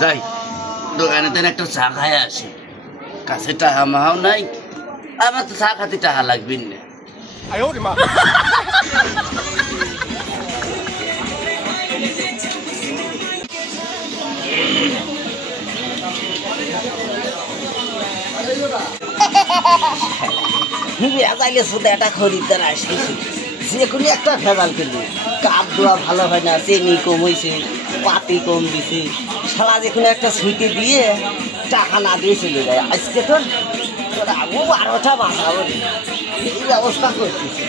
যাই দোকানে তেন একটা চা খায় আসি কাছে টাকা মাও নাই আমার তো চা খাতে টাকা লাগবে না ভেজাইলে শুধু একটা খরিদ্দার আসতেছে যে কোনো একটা ভেজাল কিনবে কাপ দোয়া ভালো হয় না চিনি কম হয়েছে পাতি কম দিছে শালা যে কোনো একটা সুইটে দিয়ে টাকা না দিয়ে চলে যায় আজকে তোর আবু 12টা বাঁচাবো এই ব্যবস্থা করতেছে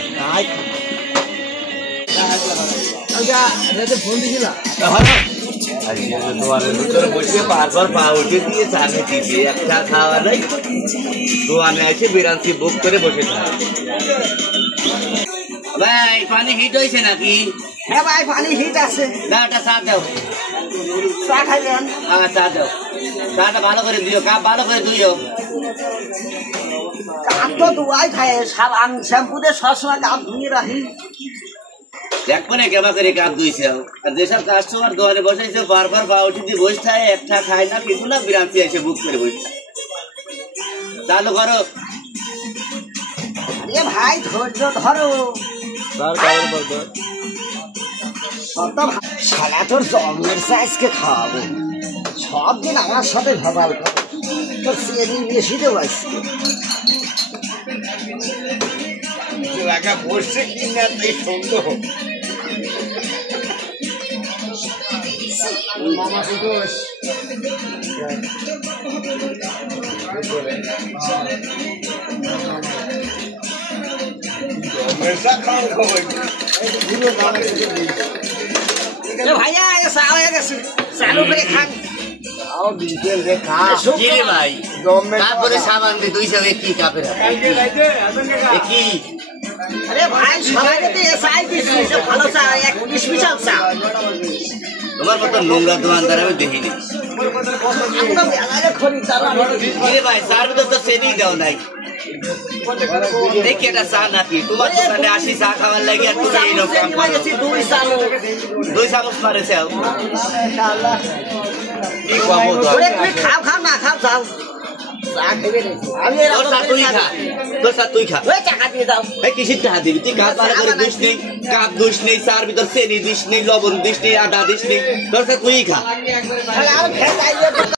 ফোন দিয়েছিলাম দোকানের ভিতরে বসে বারবার পা উঠে দিয়ে চা খেতে একটা খাওয়া নাই দোকানে এসে বিরান্তি বুক করে বসে থাকে ভাই পানি হিট হয়েছে নাকি? হ্যাঁ ভাই পানি হিট আছে দাওটা চা দাও চা খাইবেন হ্যাঁ চা দাও চাটা ভালো করে দিও কাপ ভালো করে দিও কাপ তো ধোয়াই খায় সাবান শ্যাম্পু দিয়ে সবসময় কাপ ধুয়ে রাখি দেখবো না কেমন করে কাপ ধুইছে আর যেসব কাস্টমার দোকানে বসেছে বারবার পা উঠে দিয়ে বসে থাকে একটা খায় না কিছু না বিরান্তি এসে বুক করে বসে থাকে চালু করো এ ভাই ধৈর্য ধরো সারা তোর জন্মের সাইজকে খাওয়াবো সব দিন আমার সাথে ভেজাল করো তোর সেদিন বেশি দেবো আজকে বসছে কি না সুন্দর ভাইয়া চা হয়ে গেছে চালু করে খান ভাই তারপরে সাবান দিয়ে দুই সব কি কাপের কি আরে ভাই সবাইকে দিয়ে চাই দিচ্ছি ভালো চা এক স্পেশাল চা তোমার মতো নোংরা দোকানদার আমি দেখিনি ভাই চার ভিতর তো চেনি দাও নাই দেখি এটা চা নাকি তোমার দোকানে আসি চা খাওয়ার লাগে আর তুমি এইরকম দুই চামচ মারেছে কি কম খাও খাও না খাও চাও তুই খা কিসের টাকা দিবি তুই কাপ ভালো করে দিস নেই কাপ দিস নেই চার ভিতর চেনি দিস নেই লবণ দিস নেই আদা দিস নেই তোর তুই খা